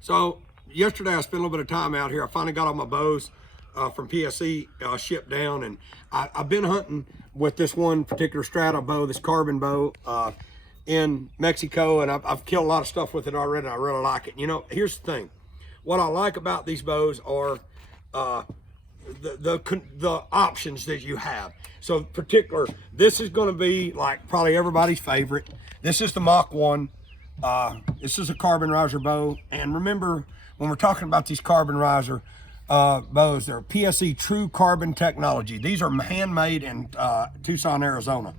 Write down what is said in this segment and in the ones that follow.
So yesterday I spent a little bit of time out here. I finally got all my bows from PSE shipped down, and I've been hunting with this one particular strata bow, this carbon bow in Mexico, and I've killed a lot of stuff with it already. And I really like it. You know, here's the thing. What I like about these bows are the options that you have. So particular, this is going to be like probably everybody's favorite. This is the Mach 1. This is a carbon riser bow, and remember when we're talking about these carbon riser bows, they're PSE true carbon technology. These are handmade in Tucson, Arizona,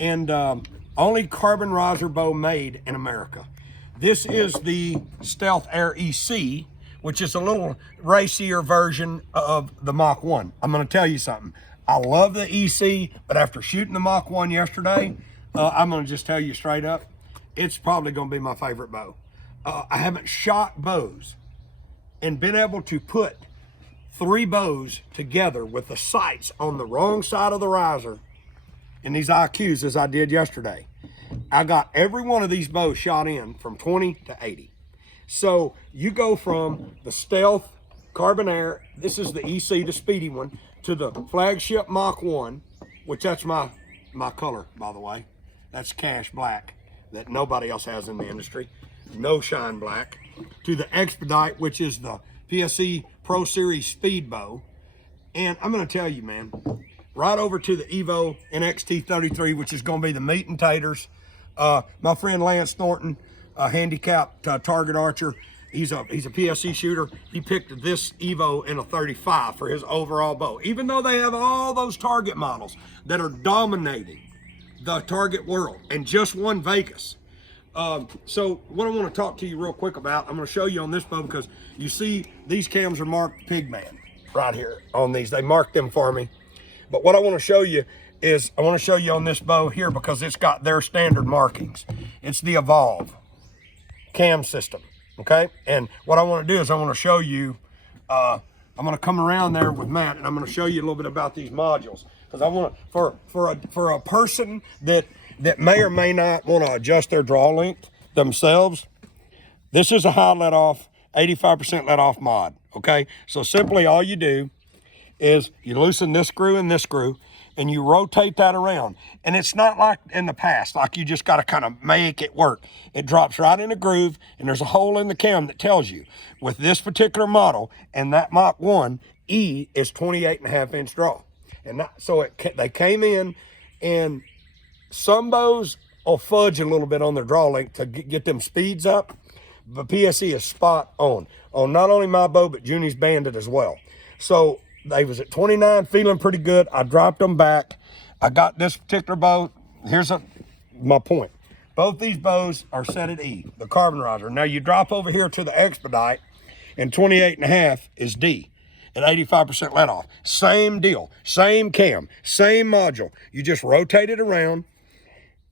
and only carbon riser bow made in America. This is the Stealth Air EC, which is a little racier version of the Mach 1. I'm going to tell you something. I love the EC, but after shooting the Mach 1 yesterday, I'm going to just tell you straight up, it's probably going to be my favorite bow. I haven't shot bows and been able to put 3 bows together with the sights on the wrong side of the riser in these IQs as I did yesterday. I got every one of these bows shot in from 20 to 80. So you go from the Stealth Carbon Air, this is the EC, the speedy one, to the flagship Mach 1, which that's my color, by the way. That's cash black that nobody else has in the industry. No shine black. To the Expedite, which is the PSE Pro Series speed bow. And I'm going to tell you, man, right over to the Evo NXT33, which is going to be the meat and taters. My friend Lance Thornton, a handicapped target archer, he's a PSE shooter. He picked this Evo in a 35 for his overall bow, even though they have all those target models that are dominating the target world and just won Vegas. So what I want to talk to you real quick about, I'm going to show you on this bow, because you see these cams are marked Pigman right here on these. They marked them for me. But what I want to show you is, I want to show you on this bow here, because it's got their standard markings. It's the Evolve cam system, okay? And what I want to do is I want to show you, I'm going to come around there with Matt, and I'm going to show you a little bit about these modules, because I want to, for a person that may or may not want to adjust their draw length themselves, this is a high let off, 85% let off mod, okay? So simply all you do is you loosen this screw and this screw, and you rotate that around. And it's not like in the past, like you just got to kind of make it work. It drops right in a groove, and there's a hole in the cam that tells you, with this particular model and that Mach 1, E is 28.5-inch draw. And so they came in, and some bows will fudge a little bit on their draw length to get them speeds up, but PSE is spot on not only my bow, but Junie's Bandit as well. So they was at 29, feeling pretty good. I dropped them back. I got this particular bow. Here's my point. Both these bows are set at E, the carbon riser. Now you drop over here to the Expedite, and 28.5 is D at 85% let off. Same deal, same cam, same module. You just rotate it around,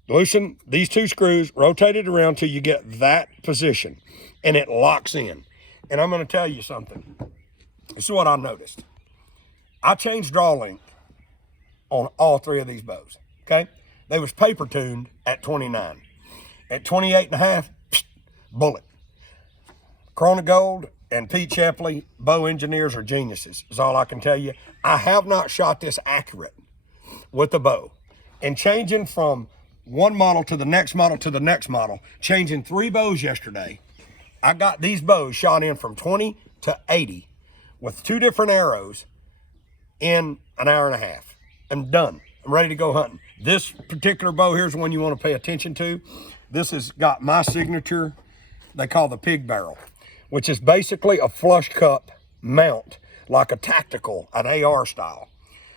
loosen these 2 screws, rotate it around till you get that position, and it locks in. And I'm going to tell you something. This is what I noticed. I changed draw length on all 3 of these bows, okay? They was paper tuned at 29. At 28.5, bullet. Corona Gold and Pete Shepley, bow engineers, are geniuses, is all I can tell you. I have not shot this accurate with the bow. And changing from one model to the next model to the next model, changing 3 bows yesterday, I got these bows shot in from 20 to 80 with 2 different arrows in an hour and a half. I'm done. I'm ready to go hunting. This particular bow here's the one you want to pay attention to. This has got my signature, they call the pig barrel, which is basically a flush cup mount, like a tactical, an AR style.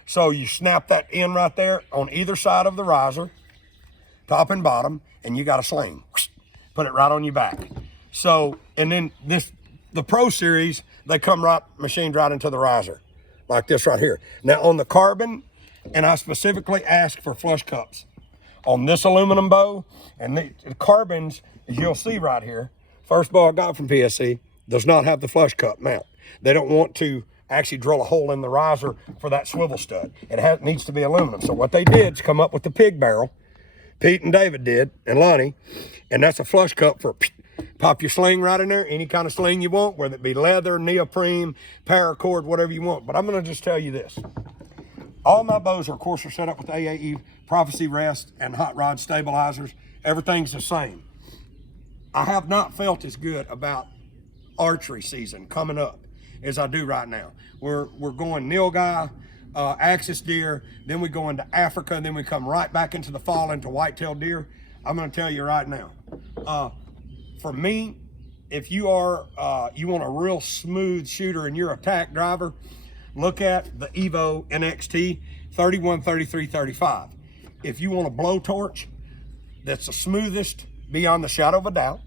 So you snap that in right there on either side of the riser, top and bottom, and you got a sling. Put it right on your back. So, and then the Pro Series, they come right, machined right into the riser, like this right here. Now on the carbon, and I specifically asked for flush cups on this aluminum bow, and the carbons, as you'll see right here, first bow I got from PSE does not have the flush cup mount. They don't want to actually drill a hole in the riser for that swivel stud. It needs to be aluminum. So what they did is come up with the pig barrel. Pete and David did, and Lonnie, and that's a flush cup for Pop your sling right in there, any kind of sling you want, whether it be leather, neoprene, paracord, whatever you want. But I'm gonna just tell you this. All my bows, of course, are set up with AAE, prophecy rest, and hot rod stabilizers. Everything's the same. I have not felt as good about archery season coming up as I do right now. We're going nilgai, axis deer, then we go into Africa, and then we come right back into the fall into white-tailed deer. I'm gonna tell you right now, for me, if you are, you want a real smooth shooter and you're a tack driver, look at the Evo NXT 31, 33, 35. If you want a blowtorch that's the smoothest beyond the shadow of a doubt,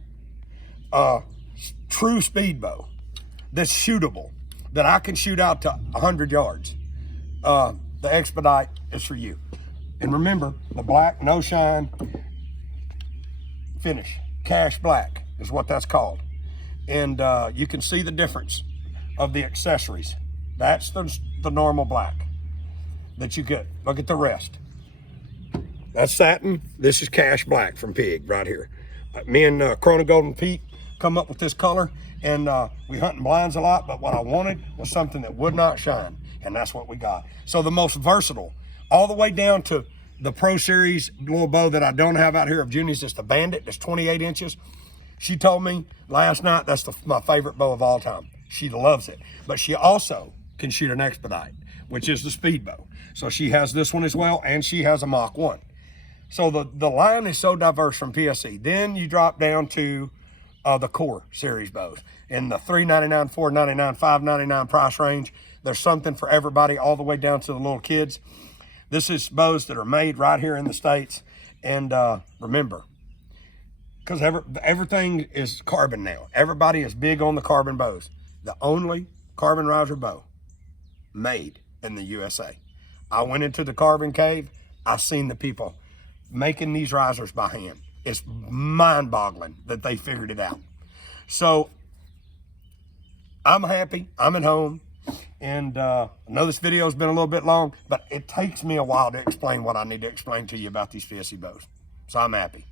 true speed bow that's shootable, that I can shoot out to 100 yards, the Expedite is for you. And remember, the black, no shine, finish, cash black is what that's called. And you can see the difference of the accessories. That's the normal black that you get. Look at the rest. That's satin. This is cash black from Pig right here. Me and Corona Golden Pete come up with this color, and we hunt in blinds a lot, but what I wanted was something that would not shine, and that's what we got. So the most versatile, all the way down to the Pro Series little bow that I don't have out here of Junie's, is the Bandit. It's 28 inches. She told me last night that's my favorite bow of all time. She loves it, but she also can shoot an Expedite, which is the speed bow. So she has this one as well, and she has a Mach 1. So the line is so diverse from PSE. Then you drop down to the Core Series bows. In the $399, $499, $599 price range, there's something for everybody, all the way down to the little kids. This is bows that are made right here in the States. And remember, because everything is carbon now. Everybody is big on the carbon bows. The only carbon riser bow made in the USA. I went into the carbon cave. I seen the people making these risers by hand. It's mind-boggling that they figured it out. So I'm happy. I'm at home. And I know this video has been a little bit long, but it takes me a while to explain what I need to explain to you about these PSE bows. So I'm happy.